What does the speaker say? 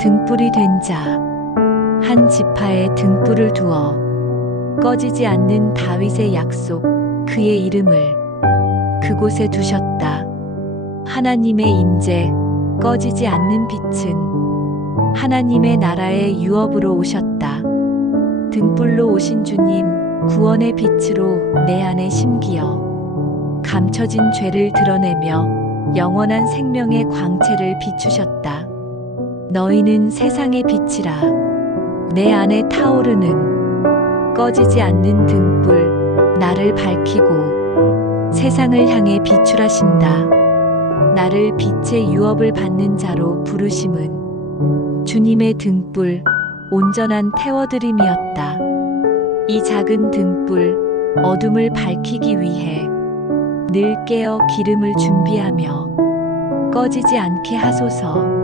등불이 된 자. 한 지파에 등불을 두어 꺼지지 않는 다윗의 약속, 그의 이름을 그곳에 두셨다. 하나님의 임재, 꺼지지 않는 빛은 하나님의 나라의 유업으로 오셨다. 등불로 오신 주님, 구원의 빛으로 내 안에 심기어 감춰진 죄를 드러내며 영원한 생명의 광채를 비추셨다. 너희는 세상의 빛이라 내 안에 타오르는 꺼지지 않는 등불 나를 밝히고 세상을 향해 비출하신다. 나를 빛의 유업을 받는 자로 부르심은 주님의 등불 온전한 태워드림이었다. 이 작은 등불 어둠을 밝히기 위해 늘 깨어 기름을 준비하며 꺼지지 않게 하소서.